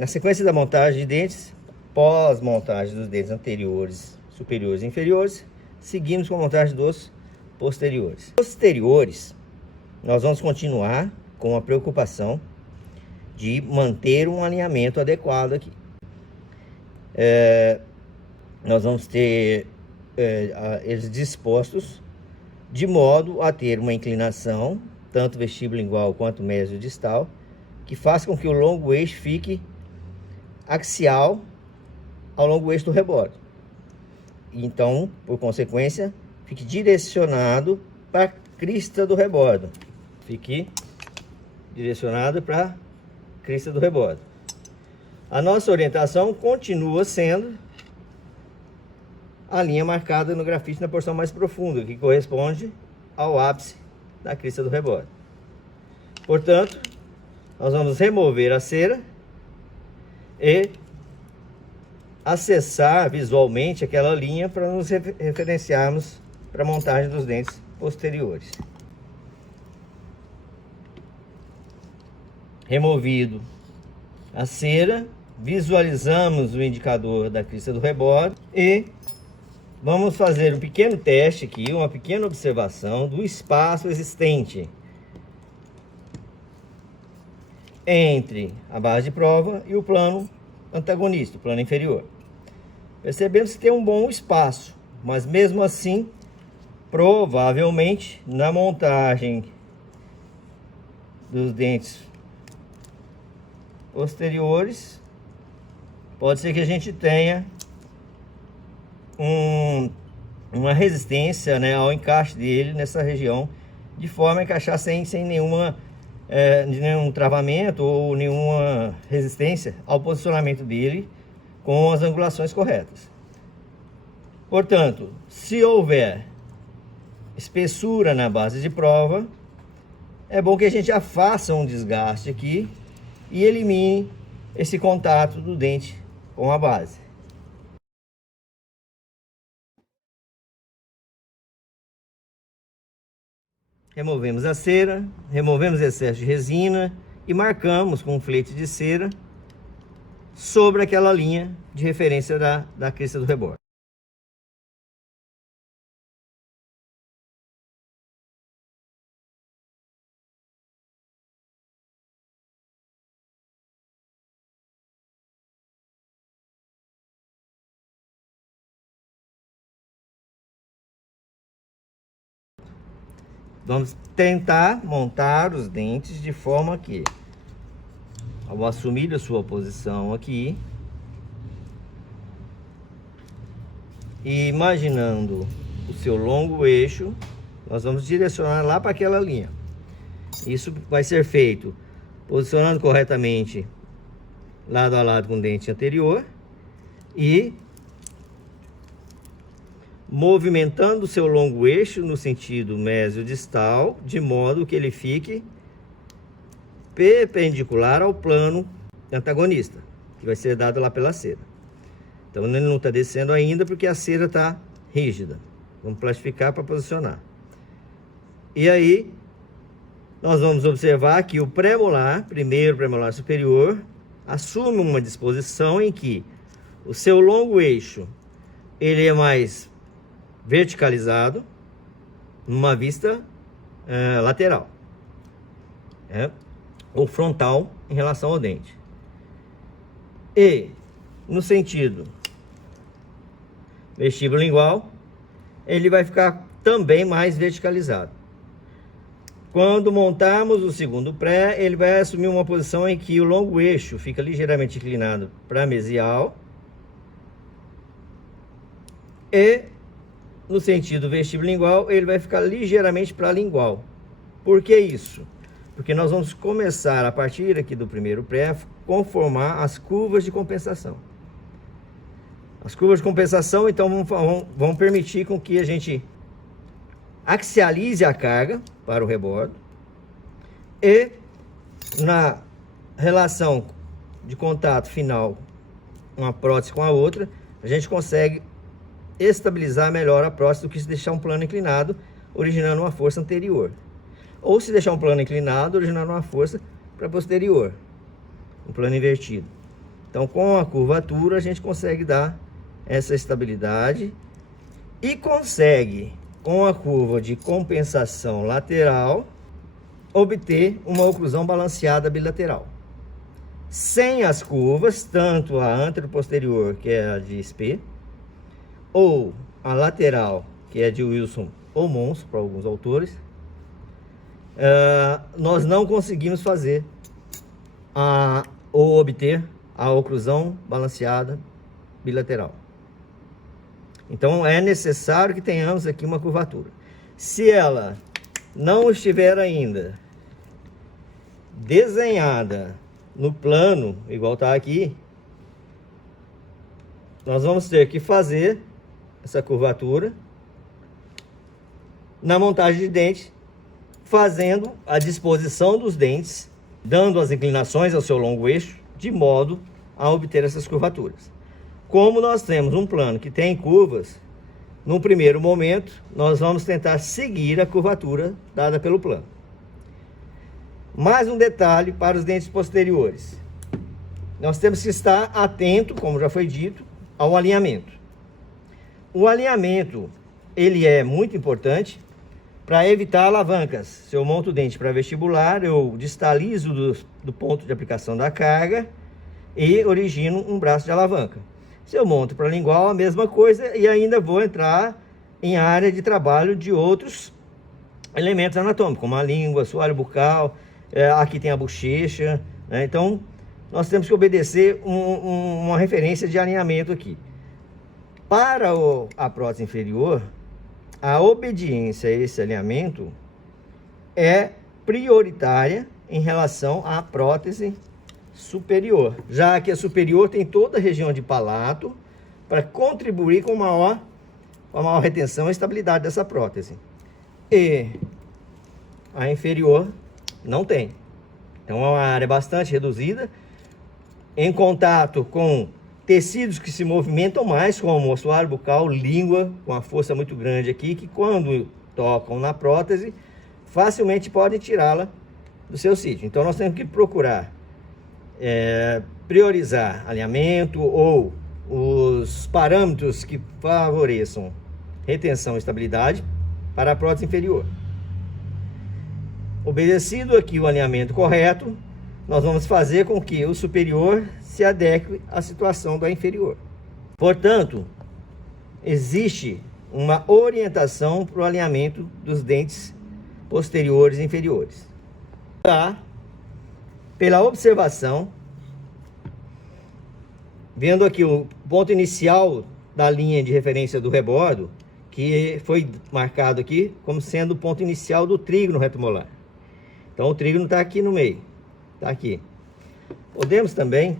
Na sequência da montagem de dentes, pós-montagem dos dentes anteriores, superiores e inferiores, seguimos com a montagem dos posteriores. Posteriores, nós vamos continuar com a preocupação de manter um alinhamento adequado aqui. Nós vamos ter eles dispostos de modo a ter uma inclinação, tanto vestibulingual quanto mesiodistal, que faça com que o longo eixo fique axial ao longo eixo do reborde. Então, por consequência, fique direcionado para a crista do reborde. Fique direcionado para a crista do reborde. A nossa orientação continua sendo a linha marcada no grafite na porção mais profunda, que corresponde ao ápice da crista do reborde. Portanto, nós vamos remover a cera e acessar visualmente aquela linha para nos referenciarmos para a montagem dos dentes posteriores. Removido a cera, visualizamos o indicador da crista do reborde e vamos fazer um pequeno teste aqui, uma pequena observação do espaço existente entre a base de prova e o plano antagonista, o plano inferior. Percebemos que tem um bom espaço, mas mesmo assim, provavelmente, na montagem dos dentes posteriores, pode ser que a gente tenha uma resistência, né, ao encaixe dele nessa região, de forma a encaixar sem nenhum travamento ou nenhuma resistência ao posicionamento dele com as angulações corretas. Portanto, se houver espessura na base de prova, é bom que a gente já faça um desgaste aqui e elimine esse contato do dente com a base. Removemos a cera, removemos excesso de resina e marcamos com um flete de cera sobre aquela linha de referência da crista do reborde. Vamos tentar montar os dentes de forma que, ao assumir a sua posição aqui, e imaginando o seu longo eixo, nós vamos direcionar lá para aquela linha. Isso vai ser feito posicionando corretamente lado a lado com o dente anterior e movimentando o seu longo eixo no sentido mesiodistal, de modo que ele fique perpendicular ao plano antagonista, que vai ser dado lá pela cera. Então ele não está descendo ainda porque a cera está rígida. Vamos plastificar para posicionar. E aí nós vamos observar que o premolar, primeiro premolar superior, assume uma disposição em que o seu longo eixo ele é mais verticalizado numa vista lateral, ou frontal em relação ao dente. E no sentido vestibulingual, ele vai ficar também mais verticalizado. Quando montarmos o segundo pré, ele vai assumir uma posição em que o longo eixo fica ligeiramente inclinado para mesial e no sentido vestibulingual, ele vai ficar ligeiramente para lingual. Por que isso? Porque nós vamos começar, a partir aqui do primeiro pré, conformar as curvas de compensação. As curvas de compensação, então, vão permitir com que a gente axialize a carga para o reborde e, na relação de contato final, uma prótese com a outra, a gente consegue estabilizar melhor a prótese do que se deixar um plano inclinado, originando uma força anterior. Ou se deixar um plano inclinado, originando uma força para posterior. Um plano invertido. Então, com a curvatura, a gente consegue dar essa estabilidade e consegue, com a curva de compensação lateral, obter uma oclusão balanceada bilateral. Sem as curvas, tanto a anteroposterior, que é a de SP, ou a lateral, que é de Wilson ou Monson, para alguns autores, nós não conseguimos fazer ou obter a oclusão balanceada bilateral. Então é necessário que tenhamos aqui uma curvatura. Se ela não estiver ainda desenhada no plano, igual está aqui, nós vamos ter que fazer essa curvatura na montagem de dente, fazendo a disposição dos dentes, dando as inclinações ao seu longo eixo, de modo a obter essas curvaturas. Como nós temos um plano que tem curvas, no primeiro momento, nós vamos tentar seguir a curvatura dada pelo plano. Mais um detalhe para os dentes posteriores. Nós temos que estar atento, como já foi dito, ao alinhamento. O alinhamento, ele é muito importante para evitar alavancas. Se eu monto o dente para vestibular, eu distalizo do ponto de aplicação da carga e origino um braço de alavanca. Se eu monto para lingual, a mesma coisa, e ainda vou entrar em área de trabalho de outros elementos anatômicos, como a língua, assoalho bucal, aqui tem a bochecha, né? Então, nós temos que obedecer uma referência de alinhamento aqui. Para a prótese inferior, a obediência a esse alinhamento é prioritária em relação à prótese superior, já que a superior tem toda a região de palato para contribuir com a maior retenção e estabilidade dessa prótese. E a inferior não tem. Então é uma área bastante reduzida, em contato com tecidos que se movimentam mais, como assoalho bucal, língua, com a força muito grande aqui, que quando tocam na prótese, facilmente podem tirá-la do seu sítio. Então nós temos que procurar priorizar alinhamento ou os parâmetros que favoreçam retenção e estabilidade para a prótese inferior. Obedecido aqui o alinhamento correto, nós vamos fazer com que o superior se adeque à situação da inferior. Portanto, existe uma orientação para o alinhamento dos dentes posteriores e inferiores. Pela observação, vendo aqui o ponto inicial da linha de referência do rebordo, que foi marcado aqui como sendo o ponto inicial do trígono reto molar. Então o trígono está aqui no meio, está aqui. Podemos também,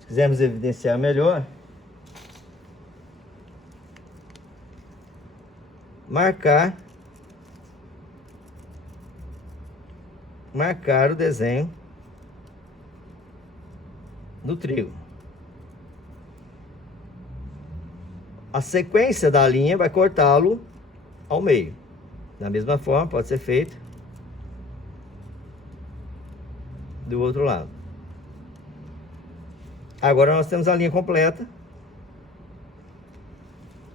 se quisermos evidenciar melhor, marcar o desenho do trígono. A sequência da linha vai cortá-lo ao meio. Da mesma forma, pode ser feito do outro lado. Agora nós temos a linha completa.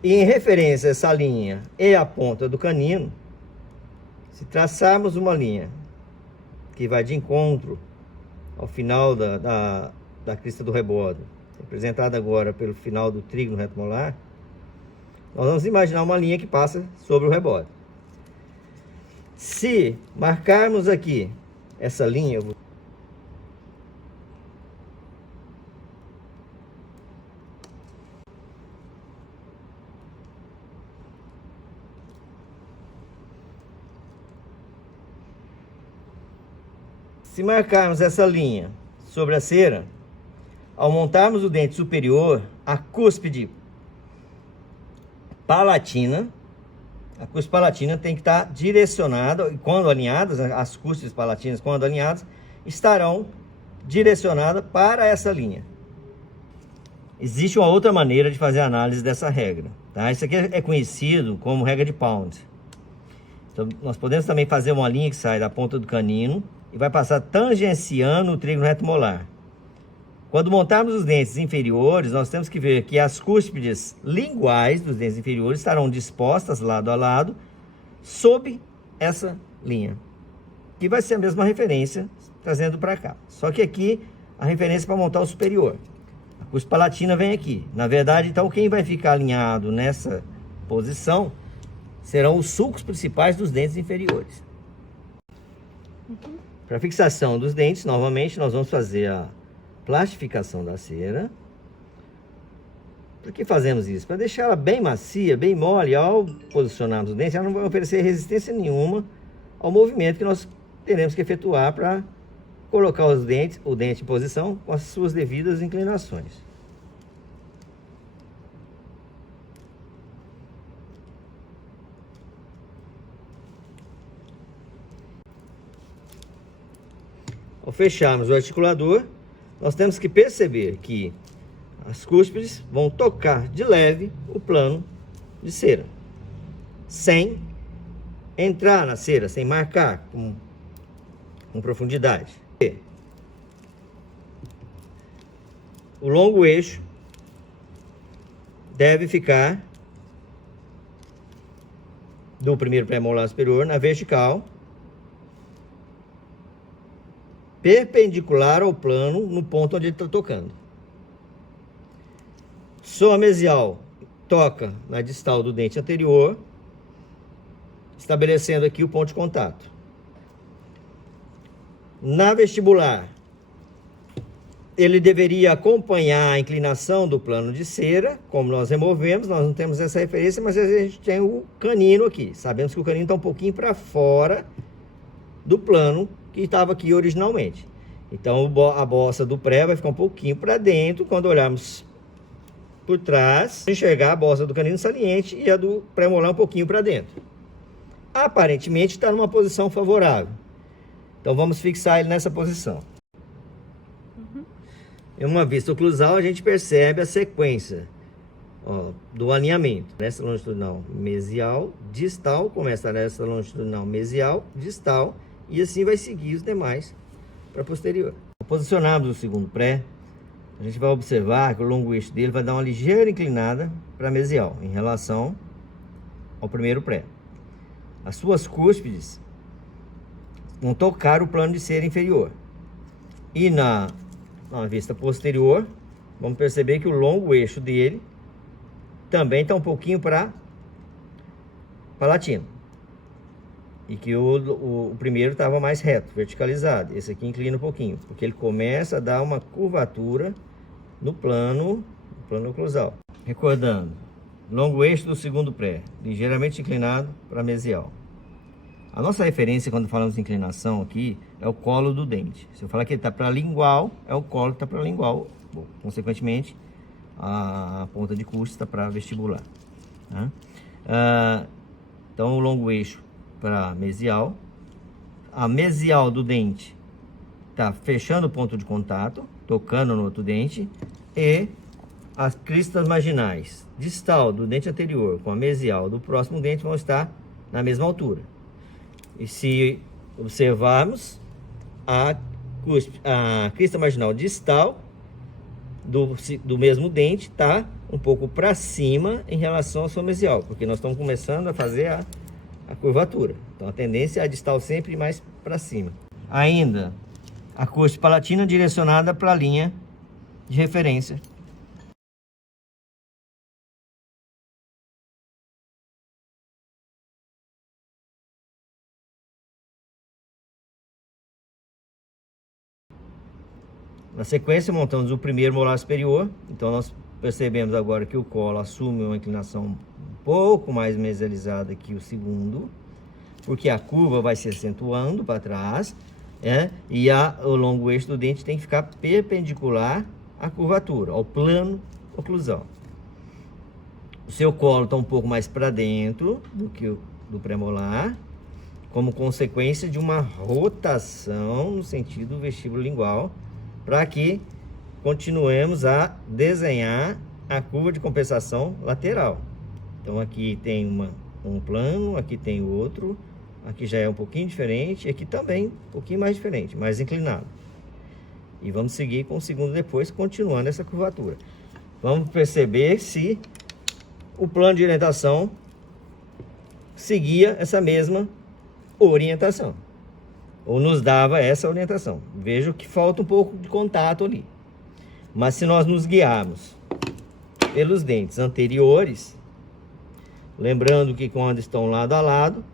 E em referência a essa linha e a ponta do canino, se traçarmos uma linha que vai de encontro ao final da crista do rebordo, representada agora pelo final do trígono reto molar, nós vamos imaginar uma linha que passa sobre o rebordo. Se marcarmos aqui essa linha, se marcarmos essa linha sobre a cera, ao montarmos o dente superior, a cúspide palatina, tem que estar direcionada, e quando alinhadas, as cúspides palatinas, quando alinhadas, estarão direcionadas para essa linha. Existe uma outra maneira de fazer a análise dessa regra, tá? Isso aqui é conhecido como regra de Pound. Então, nós podemos também fazer uma linha que sai da ponta do canino e vai passar tangenciando o trígono reto molar. Quando montarmos os dentes inferiores, nós temos que ver que as cúspides linguais dos dentes inferiores estarão dispostas lado a lado sob essa linha, que vai ser a mesma referência trazendo para cá. Só que aqui a referência para montar o superior. A cúspide palatina vem aqui. Na verdade, então, quem vai ficar alinhado nessa posição serão os sulcos principais dos dentes inferiores. Para fixação dos dentes, novamente, nós vamos fazer a plastificação da cera. Por que fazemos isso? Para deixar ela bem macia, bem mole. Ao posicionarmos os dentes, ela não vai oferecer resistência nenhuma ao movimento que nós teremos que efetuar para colocar o dente em posição com as suas devidas inclinações. Ao fecharmos o articulador, nós temos que perceber que as cúspides vão tocar de leve o plano de cera, sem entrar na cera, sem marcar com profundidade. O longo eixo deve ficar do primeiro pré-molar superior na vertical, perpendicular ao plano no ponto onde ele está tocando. Sua mesial toca na distal do dente anterior, estabelecendo aqui o ponto de contato. Na vestibular, ele deveria acompanhar a inclinação do plano de cera, como nós removemos, nós não temos essa referência, mas a gente tem o canino aqui. Sabemos que o canino está um pouquinho para fora do plano que estava aqui originalmente. Então a bossa do pré vai ficar um pouquinho para dentro. Quando olharmos por trás, enxergar a bossa do canino saliente e a do pré-molar um pouquinho para dentro. Aparentemente está numa posição favorável. Então vamos fixar ele nessa posição. Em uma vista oclusal, a gente percebe a sequência do alinhamento. Nessa longitudinal mesial, distal, começa nessa longitudinal mesial, distal, e assim vai seguir os demais para posterior. Posicionarmos o segundo pré, a gente vai observar que o longo eixo dele vai dar uma ligeira inclinada para mesial em relação ao primeiro pré. As suas cúspides vão tocar o plano de cera inferior. E na vista posterior, vamos perceber que o longo eixo dele também está um pouquinho para palatino. E que o primeiro estava mais reto, verticalizado. Esse aqui inclina um pouquinho, porque ele começa a dar uma curvatura no plano oclusal. Recordando, longo eixo do segundo pré, ligeiramente inclinado para mesial. A nossa referência quando falamos de inclinação aqui é o colo do dente. Se eu falar que ele está para lingual, é o colo que está para lingual. Bom, consequentemente, a ponta de cúspide está para vestibular. Né? Então, o longo eixo para mesial. A mesial do dente está fechando o ponto de contato, tocando no outro dente. E as cristas marginais distal do dente anterior com a mesial do próximo dente vão estar na mesma altura. E se observarmos, a crista marginal distal do mesmo dente está um pouco para cima em relação ao seu mesial, porque nós estamos começando a fazer a curvatura. Então a tendência é a distal sempre mais para cima. Ainda, a cúspide palatina direcionada para a linha de referência. Na sequência, montamos o primeiro molar superior. Então, nós percebemos agora que o colo assume uma inclinação um pouco mais mesializada que o segundo, porque a curva vai se acentuando para trás, e o longo eixo do dente tem que ficar perpendicular à curvatura, ao plano oclusal. O seu colo está um pouco mais para dentro do que o do premolar, como consequência de uma rotação no sentido vestíbulo lingual, para que continuemos a desenhar a curva de compensação lateral. Então aqui tem um plano, aqui tem outro, aqui já é um pouquinho diferente, aqui também um pouquinho mais diferente, mais inclinado. E vamos seguir com o segundo depois, continuando essa curvatura. Vamos perceber se o plano de orientação seguia essa mesma orientação, ou nos dava essa orientação. Vejo que falta um pouco de contato ali. Mas se nós nos guiarmos pelos dentes anteriores, lembrando que quando estão lado a lado,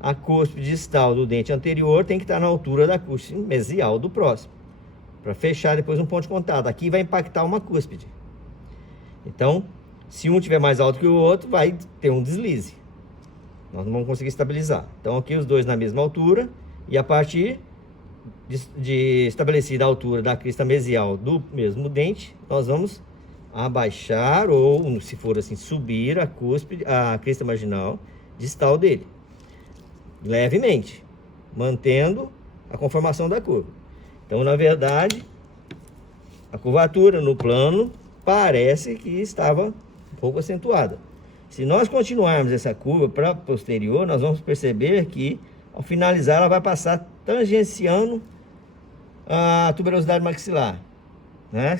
a cúspide distal do dente anterior tem que estar na altura da cúspide mesial do próximo, para fechar depois um ponto de contato. Aqui vai impactar uma cúspide. Então, se um tiver mais alto que o outro, vai ter um deslize. Nós não vamos conseguir estabilizar. Então, aqui os dois na mesma altura, e a partir de estabelecida a altura da crista mesial do mesmo dente, nós vamos abaixar, ou se for assim, subir a cúspide, a crista marginal distal dele, levemente, mantendo a conformação da curva. Então, na verdade, a curvatura no plano parece que estava um pouco acentuada. Se nós continuarmos essa curva para posterior, nós vamos perceber que ao finalizar ela vai passar tangenciando a tuberosidade maxilar, né?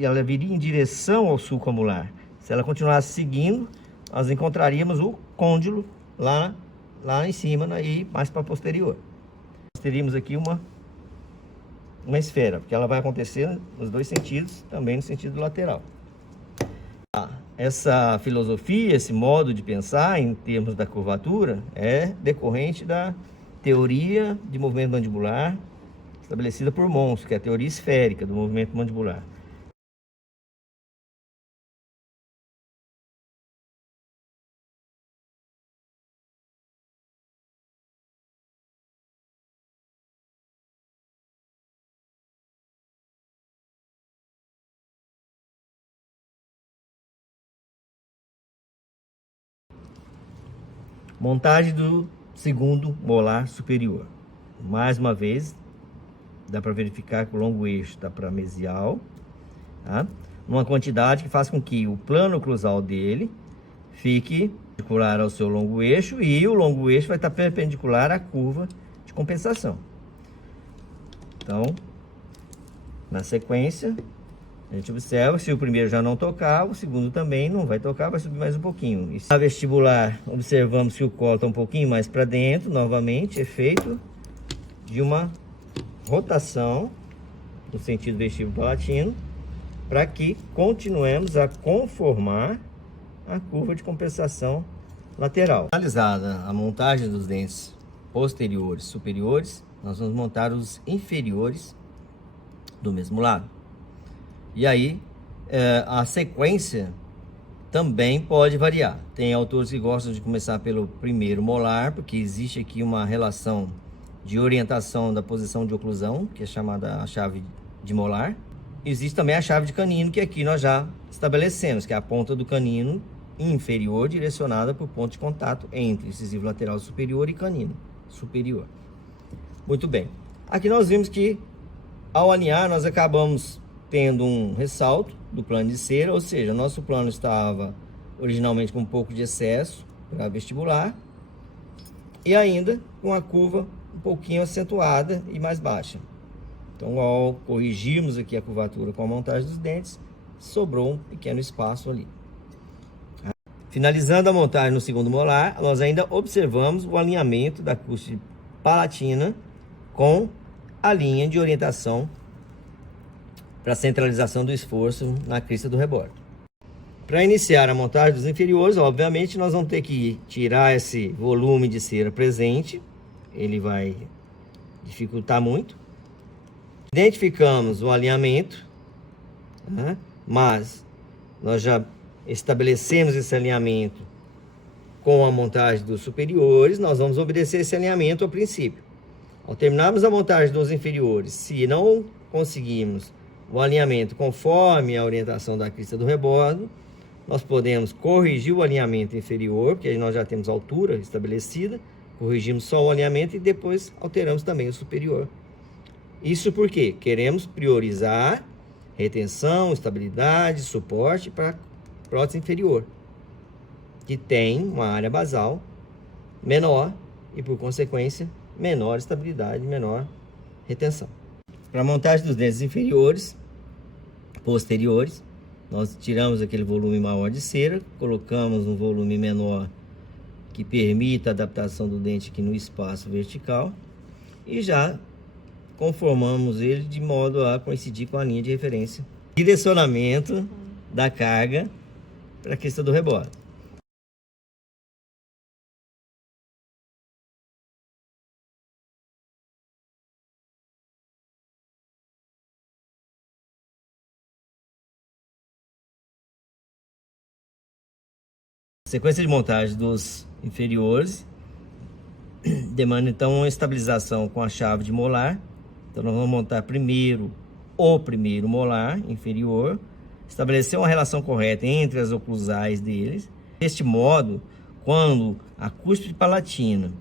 Ela viria em direção ao sulco amular. Se ela continuasse seguindo, nós encontraríamos o côndilo lá em cima, e mais para posterior. Nós teríamos aqui uma esfera, porque ela vai acontecer nos dois sentidos, também no sentido lateral. Essa filosofia, esse modo de pensar em termos da curvatura é decorrente da teoria de movimento mandibular estabelecida por Monson, que é a teoria esférica do movimento mandibular. Montagem do segundo molar superior. Mais uma vez, dá para verificar que o longo eixo está para mesial, tá? Uma quantidade que faz com que o plano oclusal dele fique perpendicular ao seu longo eixo, e o longo eixo vai estar perpendicular à curva de compensação. Então, na sequência, a gente observa, se o primeiro já não tocar, o segundo também não vai tocar, vai subir mais um pouquinho. E na vestibular, observamos que o colo está um pouquinho mais para dentro, novamente, efeito de uma rotação no sentido vestíbulo palatino, para que continuemos a conformar a curva de compensação lateral. Finalizada a montagem dos dentes posteriores e superiores, nós vamos montar os inferiores do mesmo lado. E aí, a sequência também pode variar. Tem autores que gostam de começar pelo primeiro molar, porque existe aqui uma relação de orientação da posição de oclusão, que é chamada a chave de molar. Existe também a chave de canino, que aqui nós já estabelecemos, que é a ponta do canino inferior direcionada para o ponto de contato entre incisivo lateral superior e canino superior. Muito bem. Aqui nós vimos que, ao alinhar, nós acabamos tendo um ressalto do plano de cera, ou seja, nosso plano estava originalmente com um pouco de excesso para vestibular, e ainda com a curva um pouquinho acentuada e mais baixa. Então, ao corrigirmos aqui a curvatura com a montagem dos dentes, sobrou um pequeno espaço ali. Finalizando a montagem no segundo molar, nós ainda observamos o alinhamento da cúspide palatina com a linha de orientação para a centralização do esforço na crista do rebordo. Para iniciar a montagem dos inferiores, obviamente, nós vamos ter que tirar esse volume de cera presente. Ele vai dificultar muito. Identificamos o alinhamento, né? Mas nós já estabelecemos esse alinhamento com a montagem dos superiores. Nós vamos obedecer esse alinhamento ao princípio. Ao terminarmos a montagem dos inferiores, se não conseguirmos o alinhamento conforme a orientação da crista do rebordo, nós podemos corrigir o alinhamento inferior, porque aí nós já temos a altura estabelecida, corrigimos só o alinhamento e depois alteramos também o superior. Isso porque queremos priorizar retenção, estabilidade, suporte para a prótese inferior, que tem uma área basal menor e, por consequência, menor estabilidade, menor retenção. Para a montagem dos dentes inferiores, posteriores, nós tiramos aquele volume maior de cera, colocamos um volume menor que permita a adaptação do dente aqui no espaço vertical e já conformamos ele de modo a coincidir com a linha de referência. Direcionamento da carga para a questão do rebote. Sequência de montagem dos inferiores demanda então uma estabilização com a chave de molar. Então nós vamos montar primeiro o primeiro molar inferior, estabelecer uma relação correta entre as oclusais deles. Deste modo, quando a cúspide palatina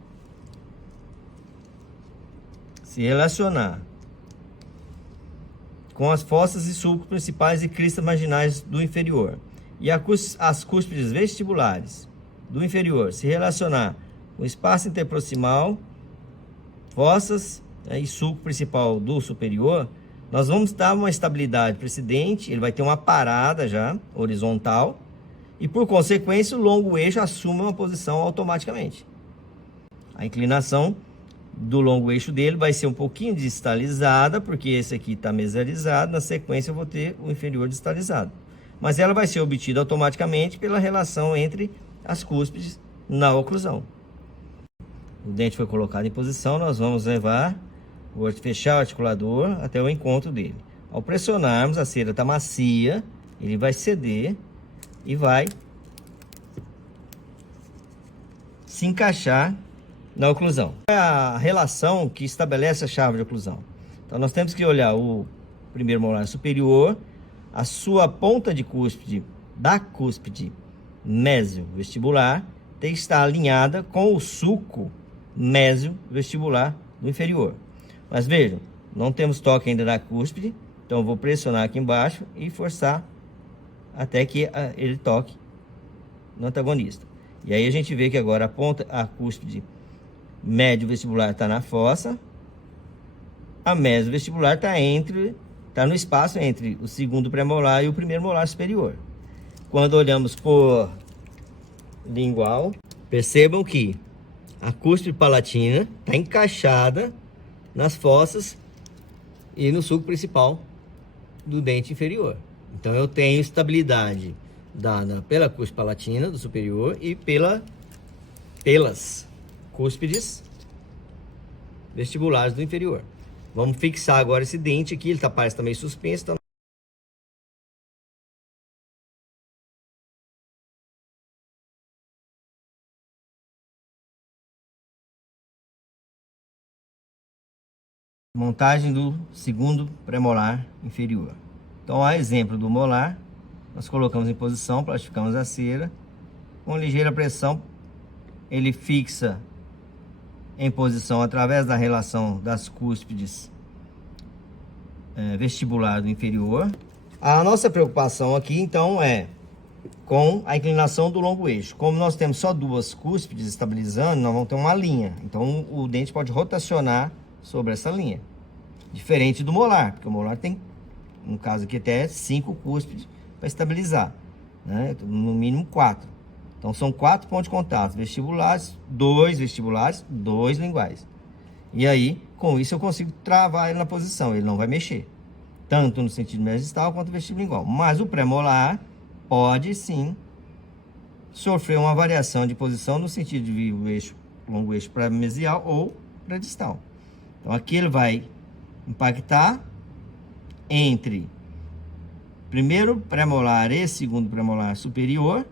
se relacionar com as fossas e sulcos principais e cristas marginais do inferior e as cúspides vestibulares do inferior se relacionar com o espaço interproximal, fossas, né, e sulco principal do superior, nós vamos dar uma estabilidade para esse dente, ele vai ter uma parada já horizontal e por consequência o longo eixo assume uma posição automaticamente. A inclinação do longo eixo dele vai ser um pouquinho distalizada, porque esse aqui está mesializado, na sequência eu vou ter o inferior distalizado. Mas ela vai ser obtida automaticamente pela relação entre as cúspides na oclusão. O dente foi colocado em posição, nós vamos levar, vou fechar o articulador até o encontro dele. Ao pressionarmos, a cera está macia, ele vai ceder e vai se encaixar na oclusão. É a relação que estabelece a chave de oclusão. Então nós temos que olhar o primeiro molar superior, a sua ponta de cúspide da cúspide mésio-vestibular tem que estar alinhada com o sulco mésio-vestibular do inferior. Mas vejam, não temos toque ainda na cúspide, então eu vou pressionar aqui embaixo e forçar até que ele toque no antagonista. E aí a gente vê que agora a cúspide médio-vestibular está na fossa, a mésio-vestibular está no espaço entre o segundo premolar e o primeiro molar superior. Quando olhamos por lingual, percebam que a cúspide palatina está encaixada nas fossas e no sulco principal do dente inferior. Então eu tenho estabilidade dada pela cúspide palatina do superior e pelas cúspides vestibulares do inferior. Vamos fixar agora esse dente aqui, ele parece também suspenso. Então... Montagem do segundo premolar inferior. Então, a exemplo do molar, nós colocamos em posição, plastificamos a cera, com ligeira pressão, ele fixa em posição através da relação das cúspides vestibular do inferior. A nossa preocupação aqui, então, é com a inclinação do longo eixo. Como nós temos só duas cúspides estabilizando, nós vamos ter uma linha. Então, o dente pode rotacionar sobre essa linha. Diferente do molar, porque o molar tem, no caso aqui, até 5 cúspides para estabilizar, né? No mínimo 4. Então, são 4 pontos de contato vestibulares, 2 linguais. E aí, com isso, eu consigo travar ele na posição. Ele não vai mexer, tanto no sentido mesial quanto vestibulingual. Mas o premolar pode, sim, sofrer uma variação de posição no sentido de vir o eixo, longo eixo para mesial ou para distal. Então, aqui ele vai impactar entre primeiro premolar e segundo premolar superior.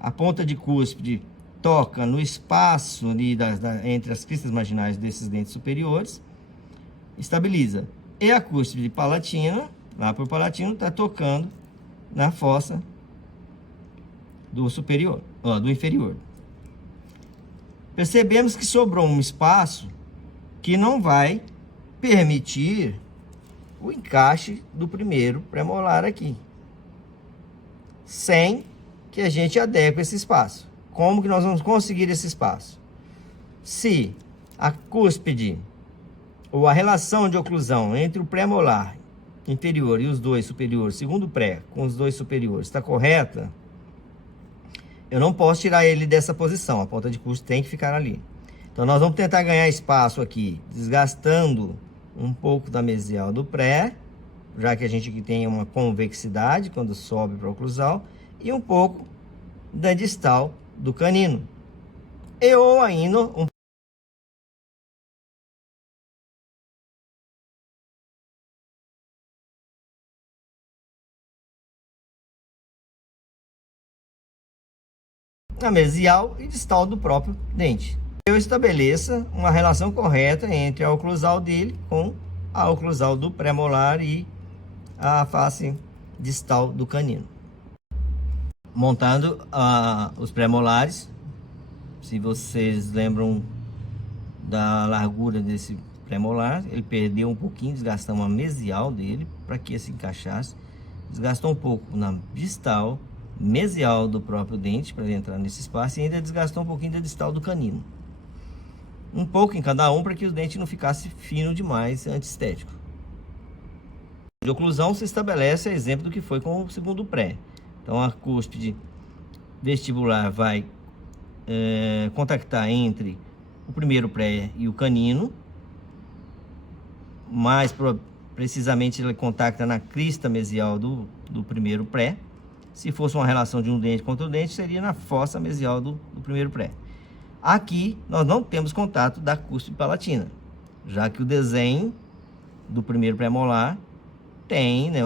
A ponta de cúspide toca no espaço ali entre as cristas marginais desses dentes superiores, estabiliza. E a cúspide palatina, lá por palatino, está tocando na fossa do superior, do inferior. Percebemos que sobrou um espaço que não vai permitir o encaixe do primeiro premolar aqui, sem que a gente adeque esse espaço. Como que nós vamos conseguir esse espaço? Se a cúspide ou a relação de oclusão entre o pré-molar inferior e os dois superiores, segundo pré, com os dois superiores, está correta, eu não posso tirar ele dessa posição. A ponta de cuspe tem que ficar ali. Então, nós vamos tentar ganhar espaço aqui, desgastando um pouco da mesial do pré, já que a gente aqui tem uma convexidade quando sobe para o oclusal, e um pouco da distal do canino. E ou ainda a mesial e distal do próprio dente. Eu estabeleça uma relação correta entre a oclusal dele com a oclusal do pré-molar e a face distal do canino. Montando os pré-molares, se vocês lembram da largura desse pré-molar, ele perdeu um pouquinho, desgastamos a mesial dele para que se encaixasse, desgastou um pouco na distal, mesial do próprio dente para ele entrar nesse espaço, e ainda desgastou um pouquinho da distal do canino. Um pouco em cada um para que o dente não ficasse fino demais, antiestético. De oclusão se estabelece a exemplo do que foi com o segundo pré. Então a cúspide vestibular vai contactar entre o primeiro pré e o canino. Mais precisamente ele contacta na crista mesial do primeiro pré. Se fosse uma relação de um dente contra o dente, seria na fossa mesial do primeiro pré. Aqui nós não temos contato da cúspide palatina, já que o desenho do primeiro pré-molar tem, né,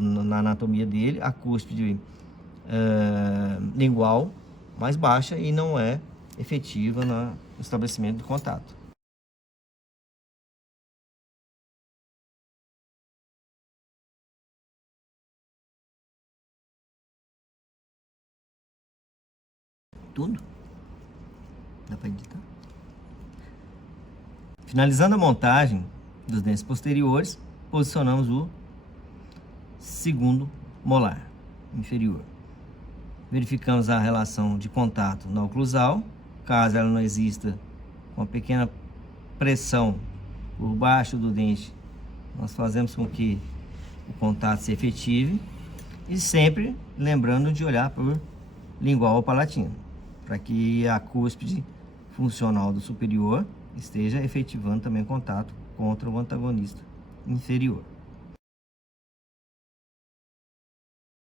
na anatomia dele, a cúspide lingual mais baixa e não é efetiva no estabelecimento do contato. Tudo? Dá para editar? Finalizando a montagem dos dentes posteriores, posicionamos o segundo molar inferior. Verificamos a relação de contato na oclusal. Caso ela não exista, com uma pequena pressão por baixo do dente, nós fazemos com que o contato se efetive, e sempre lembrando de olhar por lingual ou palatino, para que a cúspide funcional do superior esteja efetivando também contato contra o antagonista inferior.